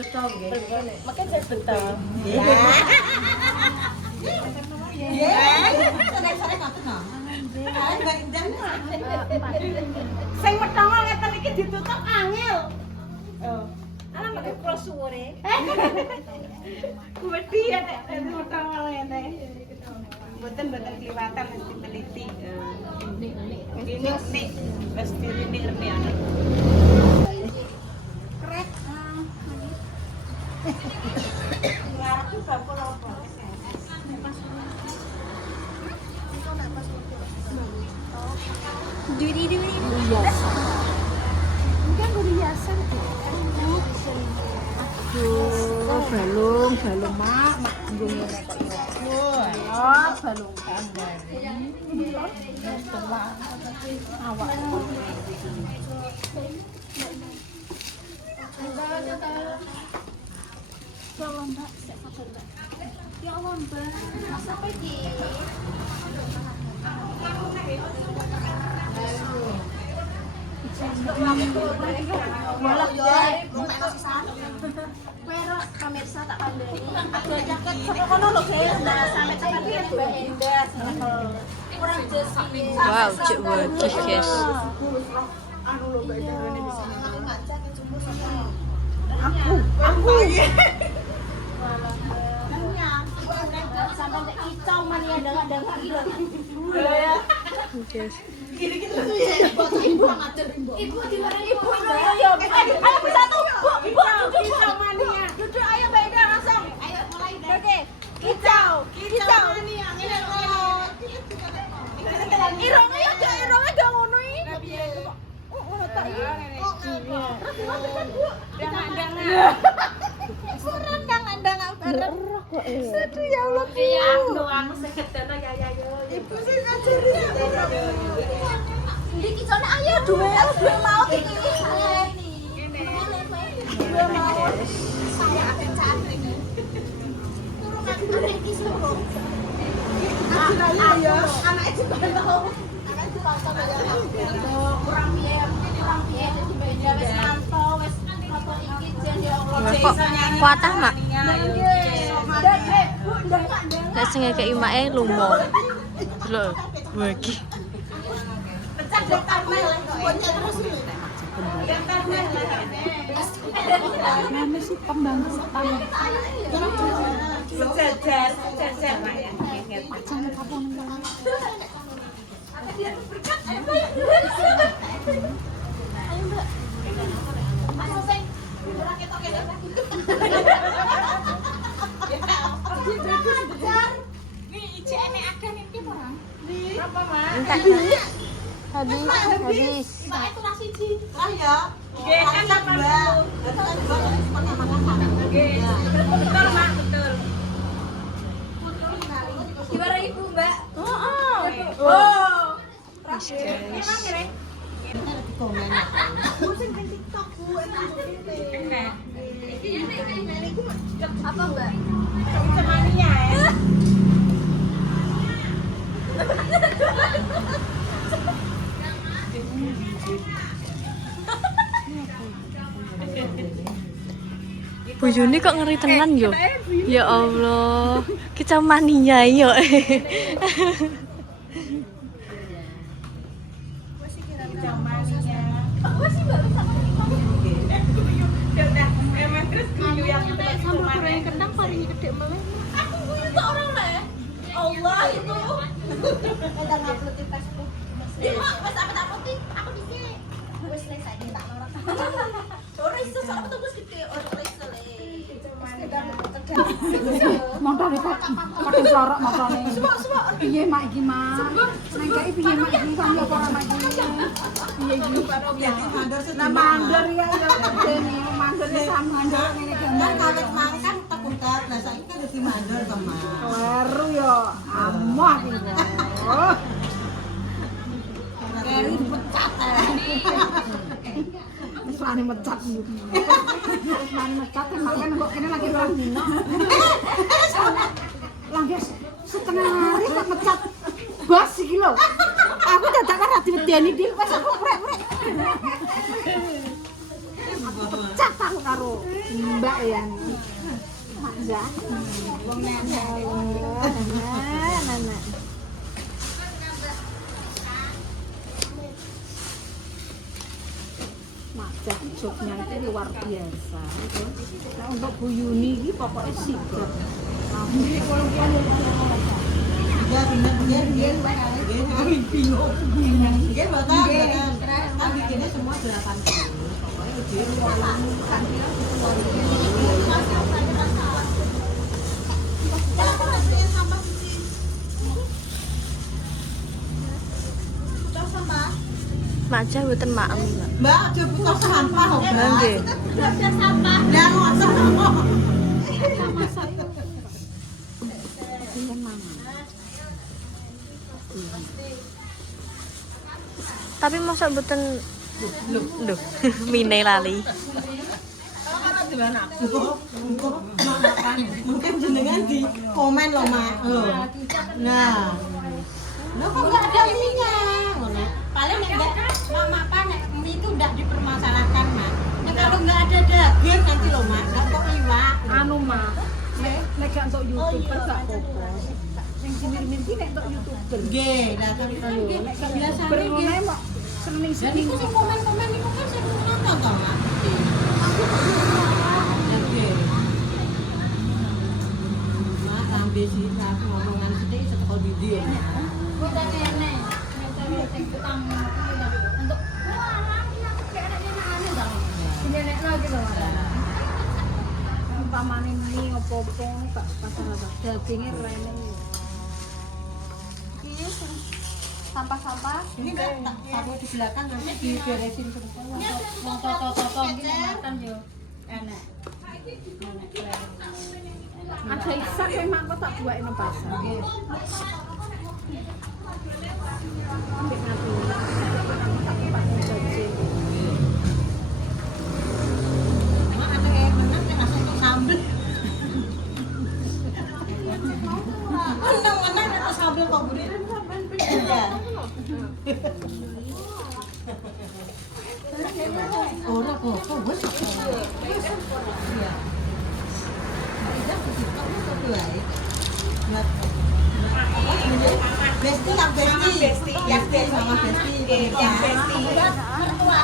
Makin saya betul. Sing metong ngeten iki ditutup angel. Ala mek cross suwore. Kuwedi ya nek metong ngene. Mboten kliwatan mesti teliti. Ini wis direne ana. Krek. Ngarep ku bapur apa? Duri hiasan. Mungkin duri hiasan. Aduh, balung mak nggone kok yo. Oh, balung tambah. Awak. Ya Allah, Mbak, saya sabar, Mbak. Ya Allah, Mbak. Masa pergi? Pemirsa tak kandani. Ada jaket saka kono lho, guys. Nah, sampe tekan iki Mbak Endah. Kurang jesi. Wow, cek bagus, guys. Anu lho Mbak Endah rene bisa. Aku. Sampai kicau mania dengar-dengar gitu. Ya. Guys. Ibu di mana ibu? Ayo bersatu. Bu, Kicau mania. duduk ayo Mbak Ida langsung. Ayo mulai deh. Oke. Kicau mania. Irongnya ya gak ngono iki. Ngono tak iki. Dangan-dangan. Kurang dangan-dangan bareng. Sedih ya Allah. Iya, aku sekedana ya yo. Ibu sih ngajari. Ndi kicone ayo duwe mau iki. Dua mau. Saya akan cantik. Turun kan iki suruh. Ayo. Anak itu tahu. Anak itu tahu ya. Kurang piye jadi beda wis manto wis foto iki jen ya Allah. Kok kuatah, Mak? Bu, ndak. Nek sing ngekeki make lumo. Lho, bagi. Pecah depan mel punya terus lho. Mana sih pembantu setahun? Sejajar Pak ya. Jangan kapon nang. Ayo Mbak. Masuk sing. Ora ketok lagi. Nih ICN ada nih orang. Berapa, Mak? Habis. Mbak itu nasi ji. Ah ya. Nggih, kan 80. Nggih. Betul, Mak, betul. Gimana Ibu, Mbak? Oh. Guys, guys. Apa, Mbak? Mania ya. Bojone kok ngeri tenan yo. Ya Allah. Kicau mania yo. Masih Mbak sama Emang terus guyu yang itu sambal goreng kentang paling gede meleh. Aku guyu tuh orang lah ya. Allah itu. Udah ngupload di Facebook. Mak, wes apa tak putih? Aku di sini. Wes les aja tak norak. Ora iso sak aku wis gede ora iso le. Montone kok pakai sorok montone. Piye mak iki mak? Nengkeki piye mak iki kok apa ora mak iki? Piye iki? Mandor ya ya dene mandornya sama mandor ngene iki. Kalau kemarin kan tak nah saiki kan dadi mandor to, Mas. Baru yo amah iki. Oh. Keri dipecat. Wis wani mecat iki. Wis wani mecat makan kok kene lagi rong dino. Lagi setengah hari kok mecat. Bas iki lho. Aku dadakan ra diwedeni dik wis aku prek-prek. Pecat aku karo Mbak ya. Makza. Wong nenek. Nenek. Makza joknya itu luar biasa. Nah, untuk Bu Yuni ini pokoknya sigap. Ya benar bingung. Nggih mboten. Kan bikinnya semua 8 kilo. Pokoknya dia Makja mboten maem, Mbak. Mbak, aja buka sampah lho, Mbak. Nggih. Ya ngoten. Tapi masa mboten lho, mine lali. Mungkin jenengan di komen loh, Mak. Nah. Loh kok enggak ada ininya? Paling enggak Mak apa nek mie itu enggak dipermasalahkan, Mak. Nah, kalau enggak ada daging nanti loh, Mak. Enggak kok iwak. Anu mah, nek gak untuk YouTuber gak apa-apa. Sing simir-mir ki nek untuk YouTuber. Nggih, lah kan Nek gak YouTuber ngene kok Dan seneng-seneng. itu sing komen-komen itu kan sing nonton to, Mak. Nggih. Mak ambil sih aku ngomongan sedih seteko video. Udah nenek. Nenek sing utang untuk kayak anaknya aneh dong. Nenek lagi loh. Umpamane mie opo-opo gak pasar dagingnya rene. Ini sampah-sampah. Ini enggak taruh di belakang nanti diberesin semua. Mau toto-toto gini makan yo. Enak. Ada isak yang mak kok tak buatin nang pasar. Ambek ngati. Mak ada yang menang yang ngasih untuk sambel. Menang-menang atau sambel kok Budi? Iya. Ora apa-apa, wis. Iya. Tidak begitu kok baik. Enggak. Besti lah Besti. Yang Besti sama Besti. Yang Besti. Mertua.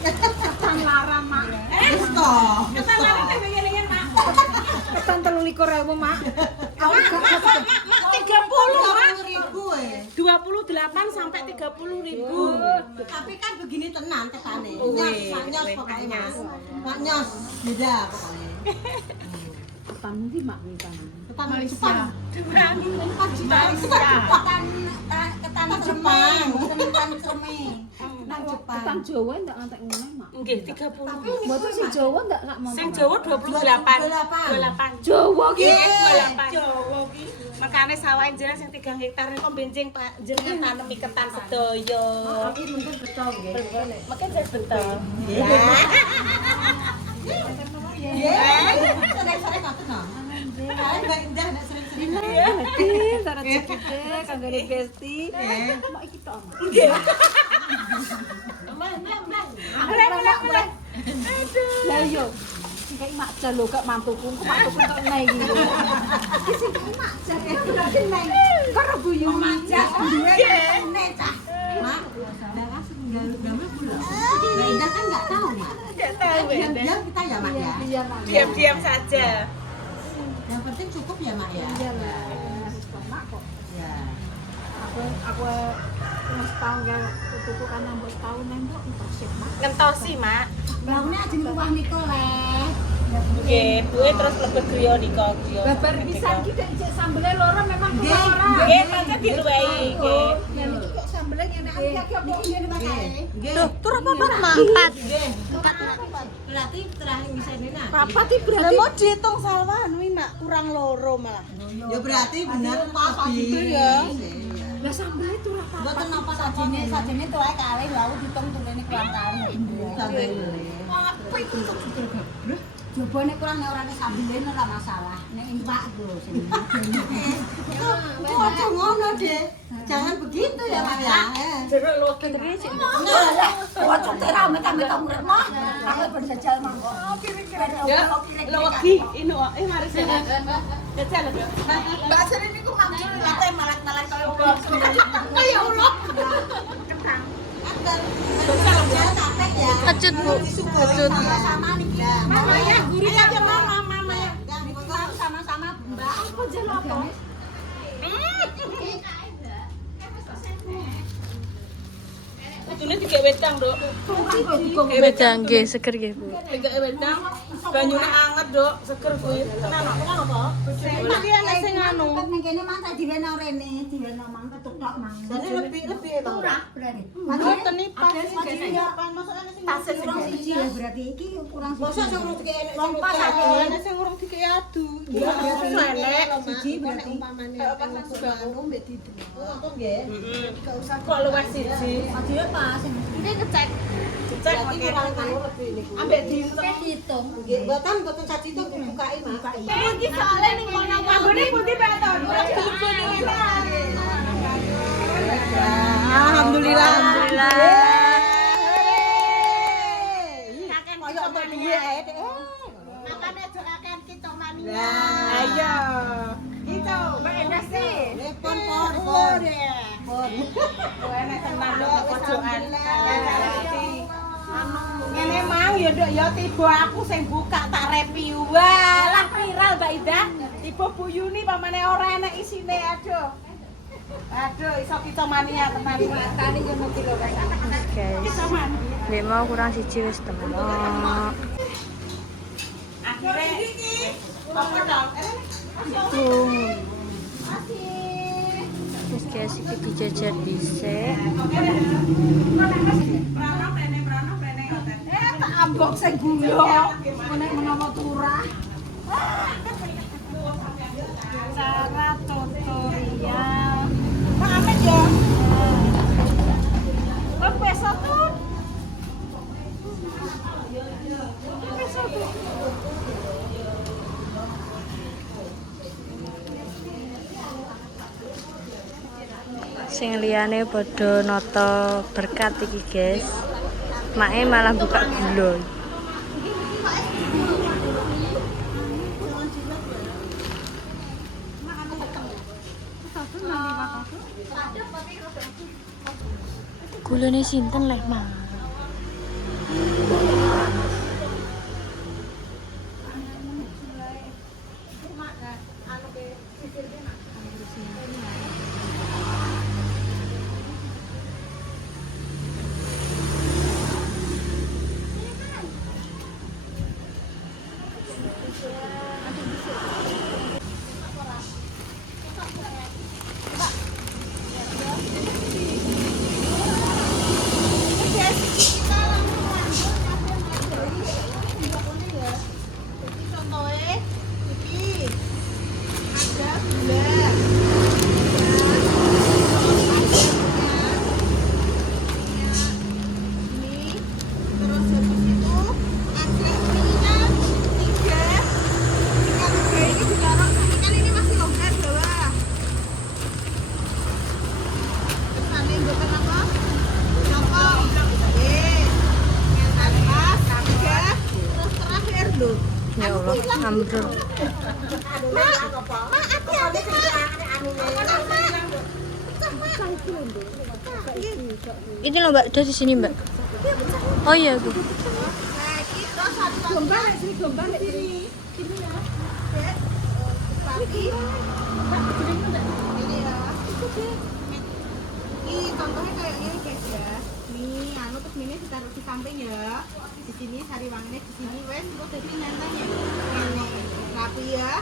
Ketan larang mak. Wis toh. Ketan larang kayak begini Mak. Ketan 13.000 mak. Awak gak 30 Mak. 30.000 28 sampai 30.000. Tapi kan begini tenan ketane. Nyos pokoknya Mas. Mak nyos beda pokoknya. ketan ndi mak iki kan. Ketan Malaysia. Ketan Jepang, ketan cermai. Nang Jepang. Ketan Jawa ndak ngantek ngene mak. Nggih 30. Mboten sing Jawa ndak mau. Sing Jawa 28. Jawa ki. 28. Jawa ki. Makane sawah jenengan sing 3 hektar niku benjing Pak jenengan tanemi ketan sedaya. Tapi mungkin betul nggih. Makin saya betul. Sore-sore ngoten no. Kalian baik indah nek sering-sering. Betul, cara cekite kanggone Besti. Mak iki tok. Lah yo. Kayak mak jalo gak mantuku, mantuku tok nai iki. Iki sing mak jare iki nai. Karo guyu mak jare. Mak, udah langsung gambar belum? Mbak Indah kan nggak tahu, Mak. Enggak tahu ya. Diam-diam kita ya, Mak ya. Iya mak. Diam-diam saja. Yang penting cukup ya, Mak ya. Iya lah. Mak kok. Ya. Aku wis tau kan tutuku kan nambah tahun nembok entos ya mak. Ngentosi, Mak. Bangunnya ajeng luwah niku le. Nggih, buwe terus lebet griya nika griya. Babar pisan ki dek cek sambele loro memang kurang ora. Nggih, mangke diluwehi nggih. Ya iki kok sambele ngene iki apa ngene makane. Nggih. Tur apa mak? 4. Nggih. Berarti terakhir bisa ini nah. Papat iki berarti Mau dihitung salwahan wi Mak, kurang loro malah. Ya berarti benar pas gitu ya. lah sambele tur apa. Mboten napa Sajene sajene tuh ae kalih lalu ditung tulene kurang kali. sampai Apa itu kok Jobone kurang nek ora ana sambelane ora masalah. Nek iwak lho sing. Aja ngono deh. Jangan begitu ya Mak ya. Jeruk logi. Ojo rame kami kamu remah. Aku berjajal mangko. Ya, logi ini mari sini. Jajal lho. Mbak Sri niku manggil late malak-malak kaya bos. Ya Allah. Ketang. Jangan capek ya. Kecut Bu, kecut. Sama niki. Mama ya, gurih aja mama ya. Sama-sama Mbak. Aku jelo apa? Kudune dikek wedang, Dok. Wedang nggih, seger nggih Bu. Dikek wedang, banyune anget, Dok. Seger kuwi. Kenapa? Kenapa? Iki ana sing anu. Ning kene mang tak diweno rene, diweno mang ketuk tok mang. Jadi lebih itu. Murah berarti. Mboten iki pas Tasik kurang siji ya berarti iki kurang siji. Masa sing urung dikek enek sing Lompat udah. aku. ana sing urung dikek adu. Iya, Enek. Siji berarti. anu mbek didu. Untung nggih. Kok luwes siji. Adine pas sing Ini ngecek. Ngecek Berarti kurang anu lebih niku. ambek dihitung. hitung. Nggih, mboten saji itu dibukai Mak. Iki soalnya ning kono ambune pundi Pak Ton? Alhamdulillah. Alhamdulillah. Kaya apa duwe ae Dek. Makane aja kakean kita mami. Ayo. Gitu, Mbak Endah sih. Pon. Enak tenan lho pojokan. Ngene mau ya Nduk ya tiba aku sing buka tak review. Walah viral Mbak Indah. Tiba Bu Yuni pamane ora enak isine aduh. Aduh iso kita mania tenan. Tani ngono ki lho guys. Kita mania. Nek mau kurang siji wis temok. Akhire apa dong? Wis guys iki dijajar dhisik. Tak ambok sing gula. Nek menawa turah. Cara tutorial. Pak Amet ya. Kok besok tuh? Besok tuh. Sing liyane padha nata berkat iki guys. Make malah buka gula. Gulane sinten leh Mak? Ya Allah, ambrol. Ini loh Mbak, ada di sini Mbak. Oh iya Bu. Ini contohnya kayak ini guys ya. Nih, anu terus ini ditaruh di samping ya. Di sini sari wanginya di sini wes kok jadi nyantanya. Ini rapi ya.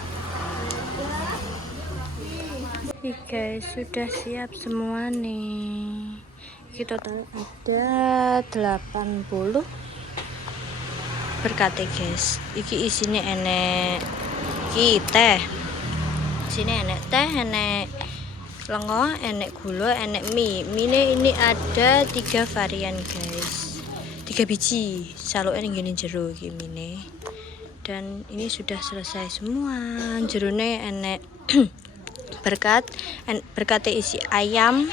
Oke guys, sudah siap semua nih. Kita total ada 80 berkate guys. Iki isine enek iki teh. Sini enek teh, enek lengo, enek gula, enek mie. Mie ini ada 3 varian guys. 3 biji. Saloke ning ngene jero iki mie. dan ini sudah selesai semua. Jerone enek berkatnya isi ayam,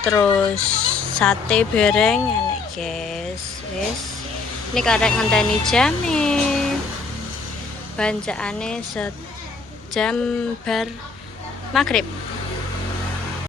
terus sate bereng enek guys. Wis ini karek ngenteni jame banjaane sejam bar maghrib.